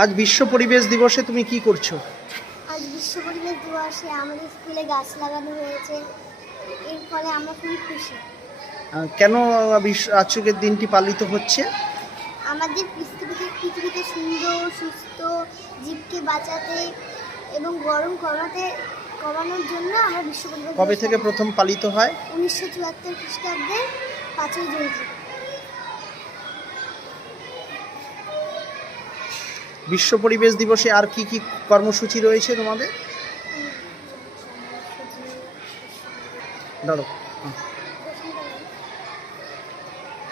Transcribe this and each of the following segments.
আজ বিশ্ব পরিবেশ দিবসে তুমি কি করছো? আজ বিশ্ব পরিবেশ দিবসে আমাদের স্কুলে গাছ লাগানো হয়েছে, এর ফলে আমরা খুবই খুশি। কেন আজকের দিনটি পালিত হচ্ছে? আমাদের পৃথিবীতে সুন্দর সুস্থ জীবকে বাঁচাতে এবং গরম কমানোর জন্য আমরা বিশ্ব পরিবেশ কবে থেকে প্রথম পালিত হয়? 1974 খ্রিস্টাব্দের 5ই জুন থেকে। বিশ্ব পরিবেশ দিবসে আর কি কি কর্মসূচি রয়েছে তোমাদের? দাঁড়ো,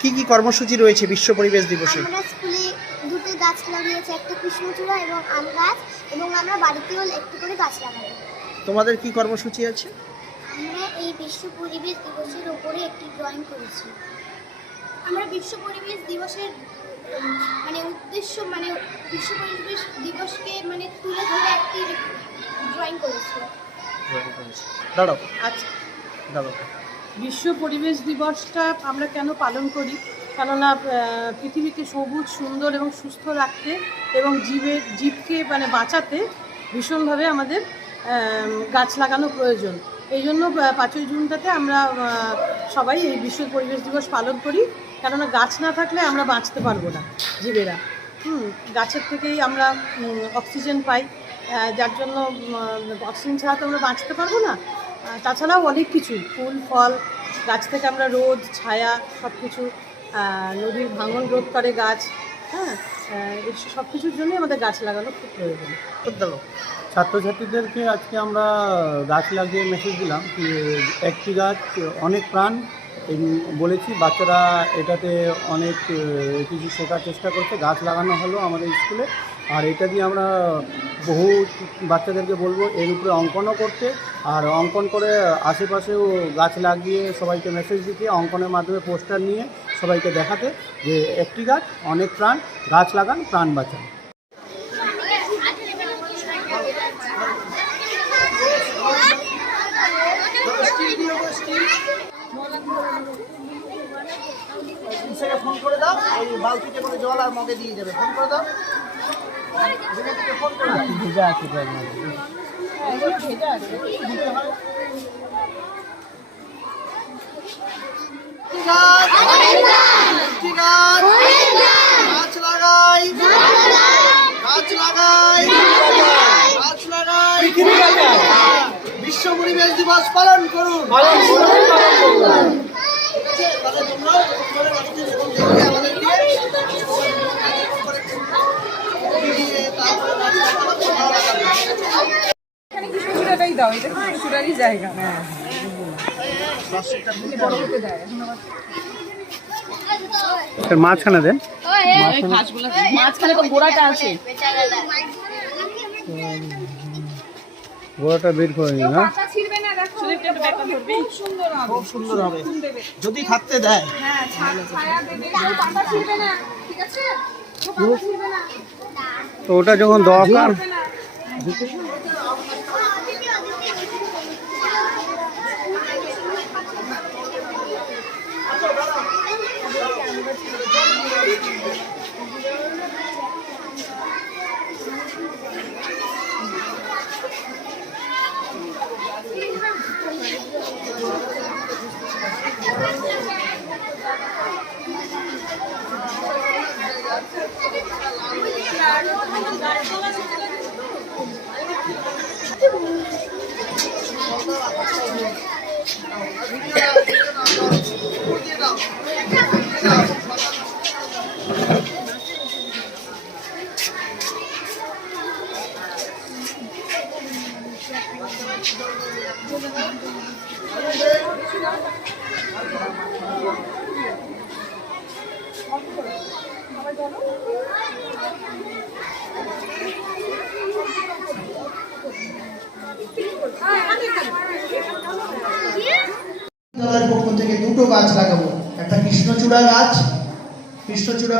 কি কি কর্মসূচি রয়েছে বিশ্ব পরিবেশ দিবসে? আমরা স্কুলে দুটো গাছ লাগিয়েছি, একটা কৃষ্ণচূড়া এবং আম গাছ, এবং আমরা বাড়িতেও একটু করে গাছ লাগাবো। তোমাদের কি কর্মসূচি আছে? আমরা এই বিশ্ব পরিবেশ দিবসের উপরে একটি ড্রয়িং করেছি। আমরা বিশ্ব পরিবেশ দিবসের উদ্দেশ্য বিশ্ব পরিবেশ দিবসকে তুলে ধরে একটি ড্রয়িং করেছি। দাঁড়াও, আচ্ছা, দাঁড়াও। বিশ্ব পরিবেশ দিবসটা আমরা কেন পালন করি? কেননা পৃথিবীকে সবুজ সুন্দর এবং সুস্থ রাখতে এবং জীবকে বাঁচাতে ভীষণভাবে আমাদের গাছ লাগানো প্রয়োজন। এই জন্য 5ই জুনটাতে আমরা সবাই এই বিশ্ব পরিবেশ দিবস পালন করি, কেননা গাছ না থাকলে আমরা বাঁচতে পারবো না জীবেরা। গাছের থেকেই আমরা অক্সিজেন পাই, যার জন্য অক্সিজেন ছাড়া তো আমরা বাঁচতে পারবো না। তাছাড়াও অনেক কিছু, ফুল ফল, গাছ থেকে আমরা রোদ ছায়া সব কিছু, নদীর ভাঙন রোধ করে গাছ। সব কিছুর জন্যই আমাদের গাছ লাগানো খুব প্রয়োজন। ছাত্রছাত্রীদেরকে আজকে আমরা গাছ লাগিয়ে মেসেজ দিলাম কি একটি গাছ অনেক প্রাণ বলেছি। বাচ্চারা এটাতে অনেক কিছু শেখার চেষ্টা করছে। গাছ লাগানো হলো আমাদের স্কুলে, আর এটা দিয়ে আমরা বহু বাচ্চাদেরকে বলবো এর উপরে অঙ্কনও করতে, আর অঙ্কন করে আশেপাশেও গাছ লাগিয়ে সবাইকে মেসেজ দিতে, অঙ্কনের মাধ্যমে পোস্টার নিয়ে সবাইকে দেখাতে যে একটি গাছ অনেক প্রাণ, গাছ লাগান প্রাণ বাঁচান। ফোন করে দাও, ওই বালতিতে করে জল আর মগে দিয়ে যাবে। ফোন করে দাও, ফোন করে দাও। ভেজা আছে গাছ লাগাই, গাছ লাগাই, গাছ লাগাই, বিশ্ব পরিবেশ দিবস পালন করুন। কৃষ্ণচূড়াটাই দাও, এটা কৃষ্ণচূড়ারই জায়গা। মাঝখানে দেন, মাঝখানে তো গোড়াটা আছে, গোড়াটা বের করে নিন। খুব সুন্দর হবে যদি থাকতে দেয়। তো ওটা যখন দরকার পক্ষ থেকে দুটো গাছ লাগাবো। একটা কৃষ্ণচূড়া গাছ, কৃষ্ণচূড়া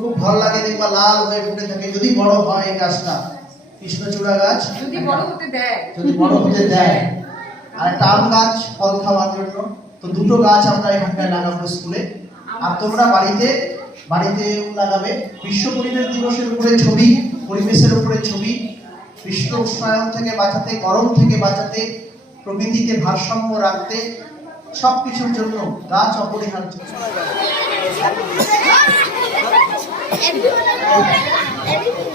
খুব ভালো লাগে, দেখবা লাল হয়ে ফুটে থাকে যদি বড় হয় এই গাছটা। কৃষ্ণচূড়া গাছ যদি বড় হতে দেয়, আর একটা আম গাছ ফল খাওয়ার জন্য। তো দুটো গাছ আমরা এখানটায় লাগাবো স্কুলে। আর তোমরা বাড়িতে বাড়িতেও লাগাবে। বিশ্ব পরিবেশ দিবসের উপরে ছবি, পরিবেশের উপরে ছবি, বিশ্ব উষ্ণায়ন থেকে বাঁচাতে, গরম থেকে বাঁচাতে, প্রকৃতিতে ভারসাম্য রাখতে, সব কিছুর জন্য গাছ অপরিহার্য। Everyone.